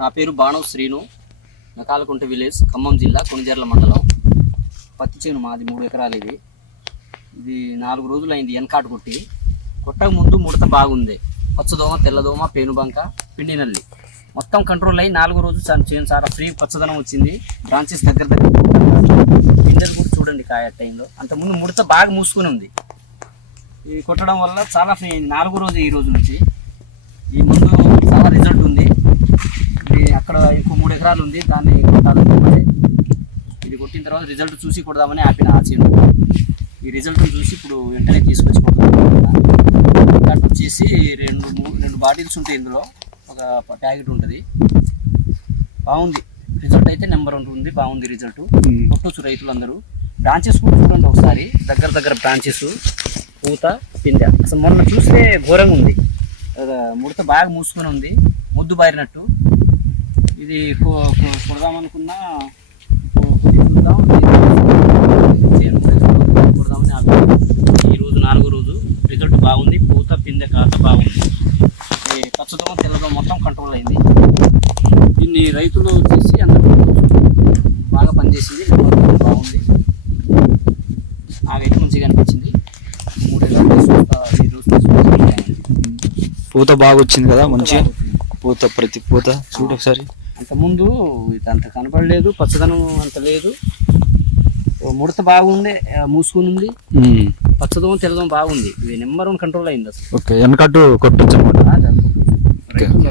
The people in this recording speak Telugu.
నా పేరు బాణవ్ శ్రీను, నకాలకుంట విలేజ్, ఖమ్మం జిల్లా, కొణిజర్ల మండలం. పత్తి చేను మాది 3 ఎకరాలు. ఇది 4 రోజులు అయింది ఎన్కాటు కొట్టక ముందు ముడత బాగుంది. పచ్చదోమ, తెల్లదోమ, పేనుబంక, పిండి నల్లి మొత్తం కంట్రోల్ అయ్యి 4 రోజులు చేను చాలా ఫ్రీ పచ్చదనం వచ్చింది. బ్రాంచెస్ దగ్గర పిండలు కూడా చూడండి కాయ టైంలో. అంతకుముందు ముడత బాగా మూసుకుని ఉంది. ఇది కొట్టడం వల్ల చాలా ఫ్రీ అయింది. 4వ రోజు ఈ రోజు నుంచి ఈ ముందు చాలా రిజల్ట్ ఉంది. ఇది అక్కడ ఇంకో 3 ఎకరాలు ఉంది, దాన్ని కొట్టాలనుకుంటే ఇది కొట్టిన తర్వాత రిజల్ట్ చూసి కొడదామని ఆపిన ఆ చేను. ఈ రిజల్ట్ చూసి ఇప్పుడు వెంటనే తీసుకొచ్చి కొడుతున్నాను. కట్ వచ్చేసి 2 బాటిల్స్ ఉంటాయి, ఇందులో ఒక ప్యాకెట్ ఉంటుంది. బాగుంది రిజల్ట్, అయితే నెంబర్ 1 ఉంది. బాగుంది రిజల్ట్, కొట్టొచ్చు రైతులందరూ. బ్రాంచెస్ కూడా చూడండి ఒకసారి, దగ్గర బ్రాంచెస్, పూత, పిందె. అసలు మొన్న చూస్తే ఘోరంగా ఉంది, ముడత బాగా మూసుకొని ఉంది, ముద్దు బారినట్టు. ఇది కొడదామనుకున్నా కొడదామని ఈరోజు 4వ రోజు. రిజల్ట్ బాగుంది, పూత, పిందె, కాత బాగుంది. పచ్చదోమ, తెల్లదోమ మొత్తం కంట్రోల్ అయింది. దీన్ని రైతులు చేసి అందరూ బాగా పనిచేసింది, బాగుంది. నాకైతే మంచిగా అనిపించింది. 3 ఎకరాలు ఈ రోజు పూత బాగా వచ్చింది కదా, మంచిగా పూత, ప్రతి పూత చూడు ఒకసారి. అంతకుముందు ఇది అంత కనపడలేదు, పచ్చదనం అంత లేదు. ముడత బాగుంది, మూసుకుని ఉంది. పచ్చదనం, తెల్లదం బాగుంది. ఇది నెంబర్ 1 కంట్రోల్ అయింది అసలు. ఓకే, వెనకట్టు కొట్టొచ్చు అన్నమాట. రైతులు